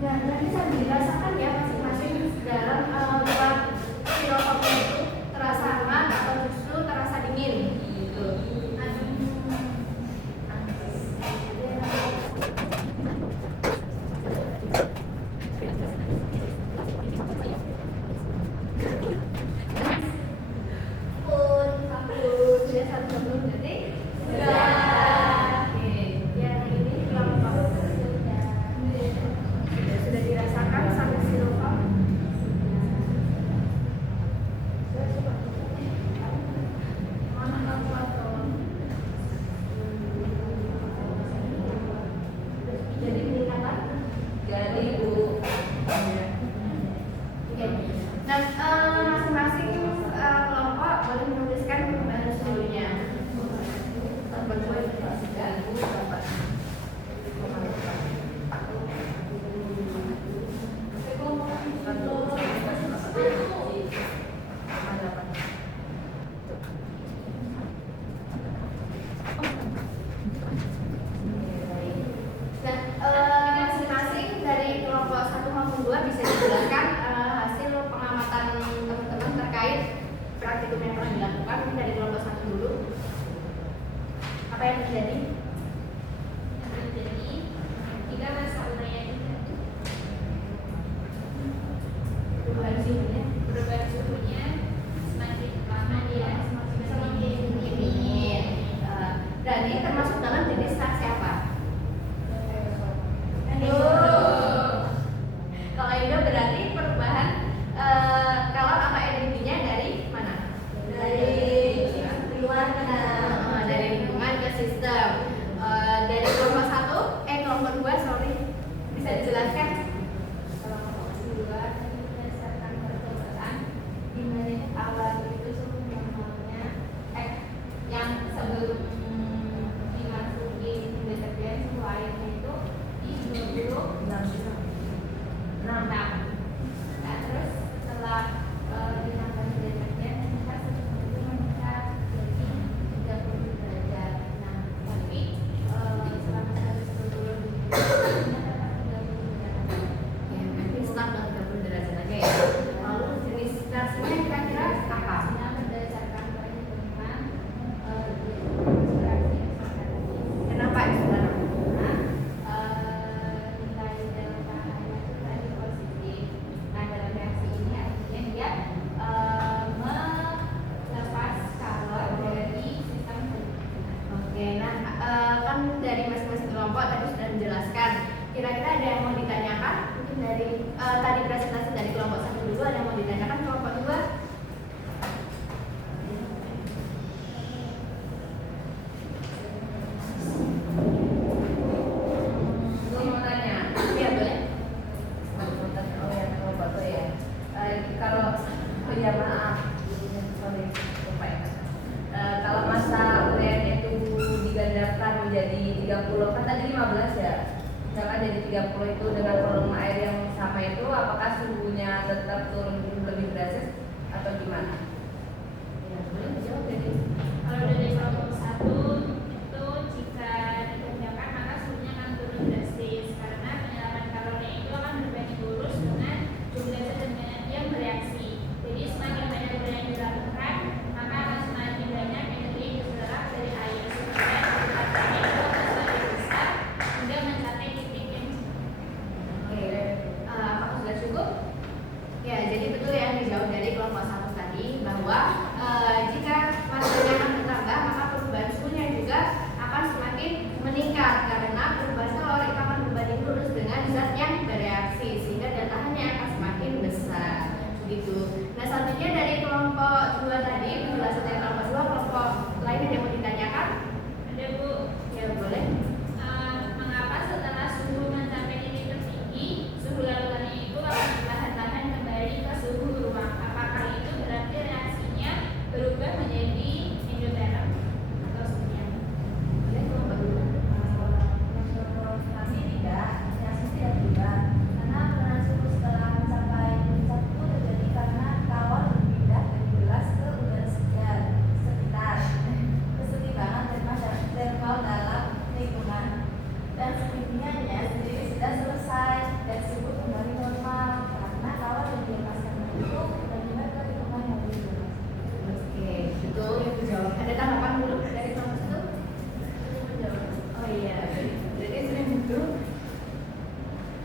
Nah, nanti bisa dirasakan ya masing-masing dalam luar sirokopnya itu terasa hangat atau justru terasa dingin gitu. Sudah 1 detik. Sudah dirasakan sampai sirokop. Jadi peningkatan Jadi Bu. Oke. Nah, masing-masing kelompok boleh menuliskan perubahan suhunya. Nah, masing-masing dari kelompok 1 maupun 2 bisa dijelaskan hasil pengamatan teman-teman terkait praktikum yang pernah dilakukan. Mungkin dari kelompok 1 dulu. Apa yang terjadi? Jika masa uraian Perubahan suhunya semakin lama dia semakin dingin. Jadi termasuk dalam jenis reaksi apa? Kalau Indo berarti perubahan kalau apa energinya dari mana? Dari lingkungan ke sistem. Dari kelompok 1, kelompok 2, sorry, bisa dijelaskan? berdasarkan percobaan di mana awal itu suhu normalnya yang sebelum dimasukin deterjen suhu airnya itu di 26. Nah, terus setelah ditambah deterjen ternyata suhu itu meningkat jadi 30 derajat. Nah, tapi selama 110 ternyata 30 derajat. Ya, nanti setelah 30 derajat aja ya. Lalu jenis reaksinya kira-kira apa? Berdasarkan perhitungan Kenapa saudara? nilai delta H itu tadi positif. Nah, dalam reaksi ini artinya dia melepas kalor dari sistem penyusunan. Oke, nah kan dari masing-masing kelompok tadi sudah menjelaskan. Kira-kira ada yang mau ditanyakan? Mungkin dari tadi presentasi dari kelompok 1 dulu, ada yang mau ditanyakan kelompok 2? Gue mau tanya. Iya, boleh. Oh ya, kalau Bapak ya. Kalau ya maaf, sorry, lupa ya. Kalau masa uraian itu digandakan menjadi 30, kan tadi 15 ya. Misalkan jadi 30 itu dengan volume air yang sama itu, apakah suhunya tetap turun lebih drastis atau gimana? Ya, boleh dijawab jadi. Kalau dari kelompok 1 itu jika dikerjakan maka suhunya akan turun drastis karena penyerapan kalornya itu akan berbanding lurus dengan jumlah zat yang bereaksi. Jadi semakin banyak uraian yang dilakukan maka akan semakin banyak energi yang diserap dari air sehingga kecepatannya itu akan semakin besar hingga mencapai titik yang Oke, apakah sudah cukup? Ya, jadi betul yang dijawab dari kelompok 1 tadi bahwa jika masanya akan bertambah maka perubahan suhunya juga akan semakin meningkat karena perubahan kalori itu akan berbanding lurus dengan zat yang bereaksi sehingga delta-nya akan semakin besar. Begitu. Nah, selanjutnya dari kelompok 2 tadi penjelasan dari kelompok 2, kelompok lain ada yang mau ditanyakan? ada, Bu. Ya, boleh. Mengapa setelah suhu mencapai titik tertinggi suhu larutannya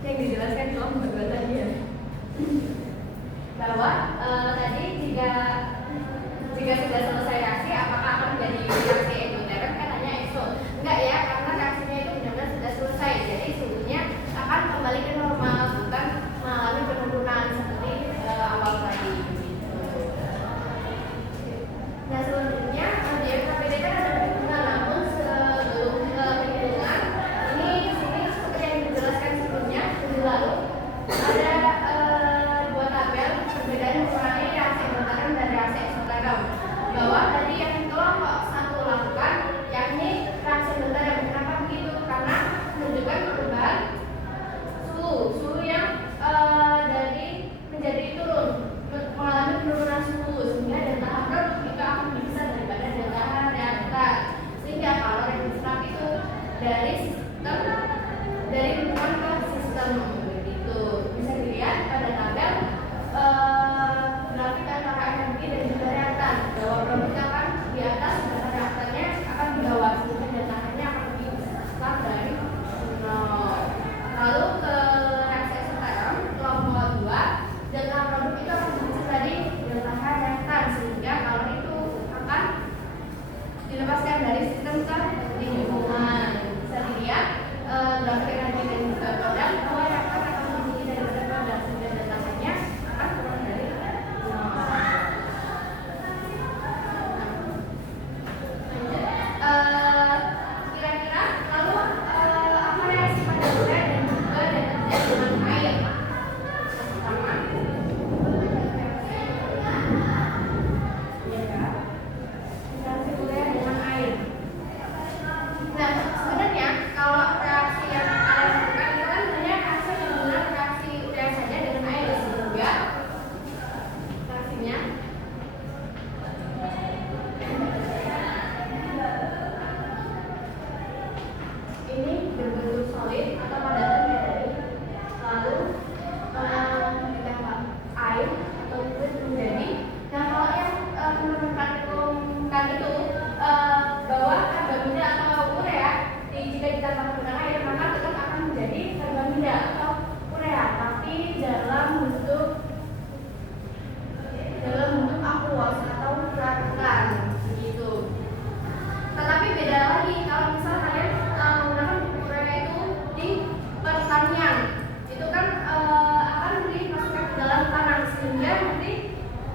yang dijelaskan kelompok 2 tadi ya, bahwa tadi jika sudah selesai reaksi apakah akan menjadi reaksi endoterm, katanya exo. Enggak ya, karena reaksinya itu benar-benar sudah selesai, jadi suhunya akan kembali ke normal, bukan mengalami penurunan seperti awal tadi gitu. Nah selanjutnya di FKPD kan ada perhitungan, namun sebelum perhitungan ini di sini seperti yang dijelaskan sebelumnya minggu lalu ada dua tabel perbedaan mengurangi reaksi endoterm dan reaksi eksoterm, bahwa tadi yang kelompok 1 lakukan yakni reaksi endoterm. Kenapa begitu? Karena menunjukkan perubahan suhu yang dari menjadi turun, mengalami penurunan suhu, sehingga delta H produk itu akan lebih besar daripada delta H reaktan, sehingga kalau yang diserap itu dari lingkungan ke sistem begitu. Bisa dilihat pada tabel grafik antara energi dan juga reaktan, bahwa produknya akan di atas dan reaktannya akan di bawah, sehingga delta H-nya akan lebih besar dari 0. Lalu ke reaksi eksoterm kelompok 2, delta produk itu akan lebih besar dari delta H reaktan, sehingga kalau itu akan dilepaskan dari sistem ke lingkungan. Bisa dilihat grafik energi dan juga produk bahwa reaktan akan lebih tinggi daripada produk, sehingga delta H-nya akan turun dari 0. Kira-kira lalu apa reaksi pada urea dan juga deterjen dengan air? Pertama, reaksi urea dengan air. Nah, sebenarnya kalau reaksi yang kalian lakukan itu kan hanya reaksi yang menggunakan reaksi urea saja dengan air, sehingga reaksinya ini berbentuk solid atau padatan dari, lalu ditambah air atau liquid menjadi. Nah kalau yang menurunkan itu bahwa karbamida atau urea jika ditambah menggunakan air maka tetap akan menjadi karbamida atau urea, tapi dalam bentuk aqueous atau larutan begitu. Tetapi beda lagi kalau misal kalian menggunakan urea itu di pertanian, itu kan akan dimasukkan ke dalam tanah, sehingga nanti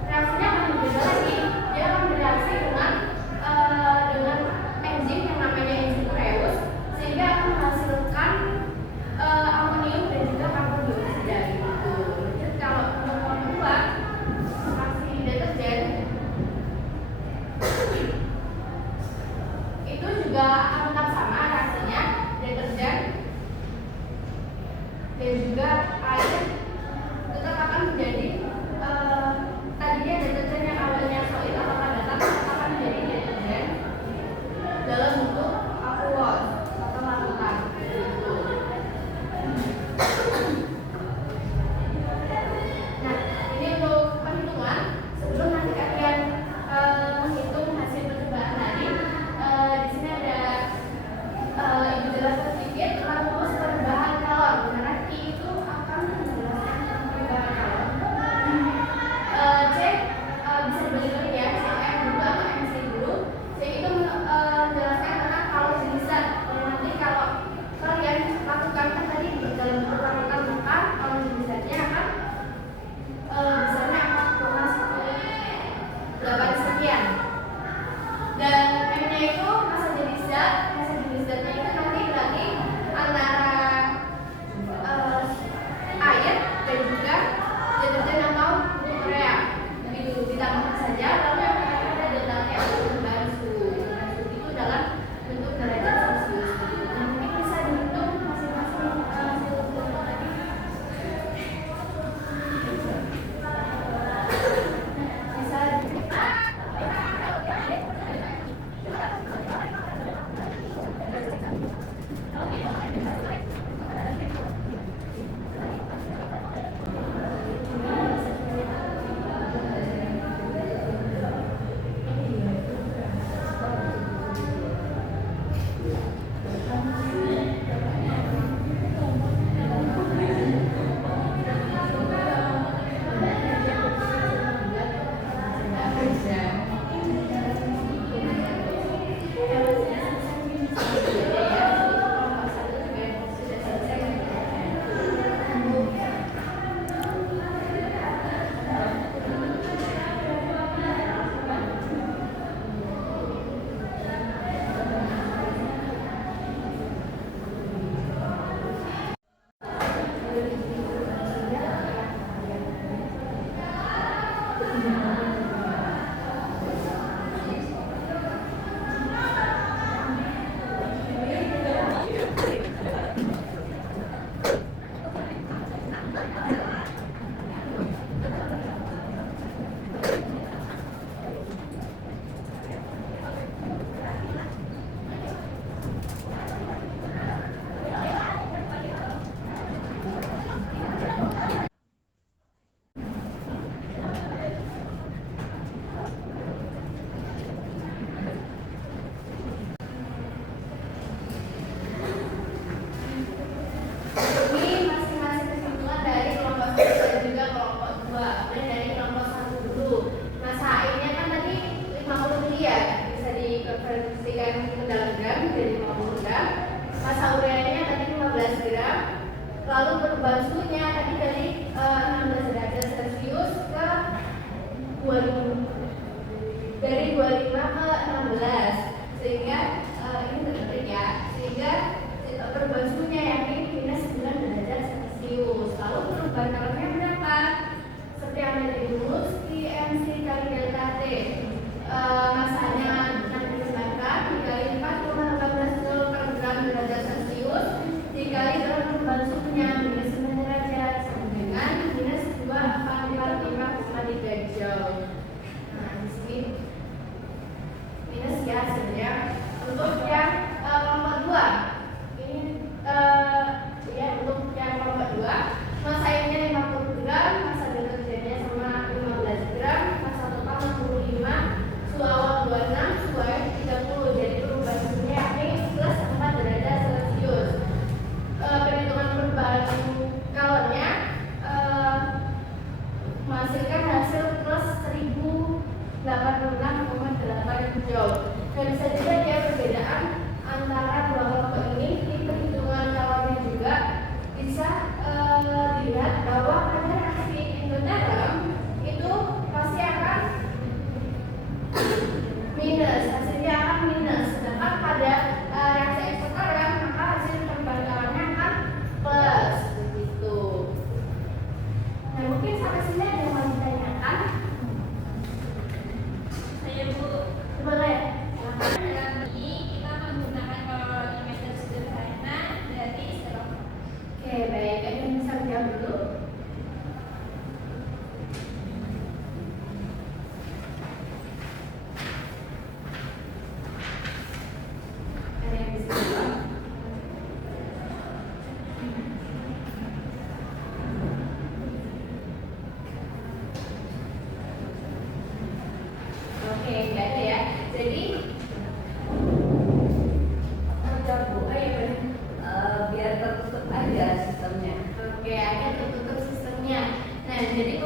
reaksinya akan berbeda lagi. Dia akan bereaksi dengan enzim yang namanya enzim ureus, sehingga akan menghasilkan amonium dan juga karbon dioksida gitu. Jadi kalau untuk membuat reaksi deterjen itu juga akan tetap sama reaksinya, deterjen dan juga air tetap akan menjadi tadinya deterjen yang awalnya solid atau padatan akan menjadi deterjen dalam bentuk aqueous atau larutan gitu. Nah, ini untuk perhitungan sebelum nanti kalian menghitung hasil percobaan tadi. Di sini ada ibu jelaskan sedikit rumus perubahan kalor, karena I itu akan menjelaskan perubahan kalor. Massa airnya 50 gram, massa deterjennya sama 15 gram, massa total 65, suhu awal 26, suhu air 30. Jadi perubahan suhunya yakni plus 4 derajat Celcius. Perhitungan perubahan kalornya menghasilkan hasil plus 1086,8 joule. Dan bisa juga dia perbedaan antara dua kelompok ini di perhitungan kalornya juga bisa dilihat bahwa pada reaksi endoterm itu pasti akan minus, hasilnya akan minus. Sedangkan pada reaksi eksoterm maka hasil perubahan kalornya akan plus begitu. Nah mungkin sampai sini ada yang mau ditanyakan? Saya Bu. Boleh. Dalam ini kita menggunakan kalorimeter sederhana dari Sterofan. Oke, baik. Ada yang bisa jawab dulu? Ada yang bisa jawab? Oke, enggak ada ya. Jadi jawab Bu. Oh, iya, boleh. Biar tertutup aja sistemnya. Oke, agar tertutup sistemnya. Nah, jadi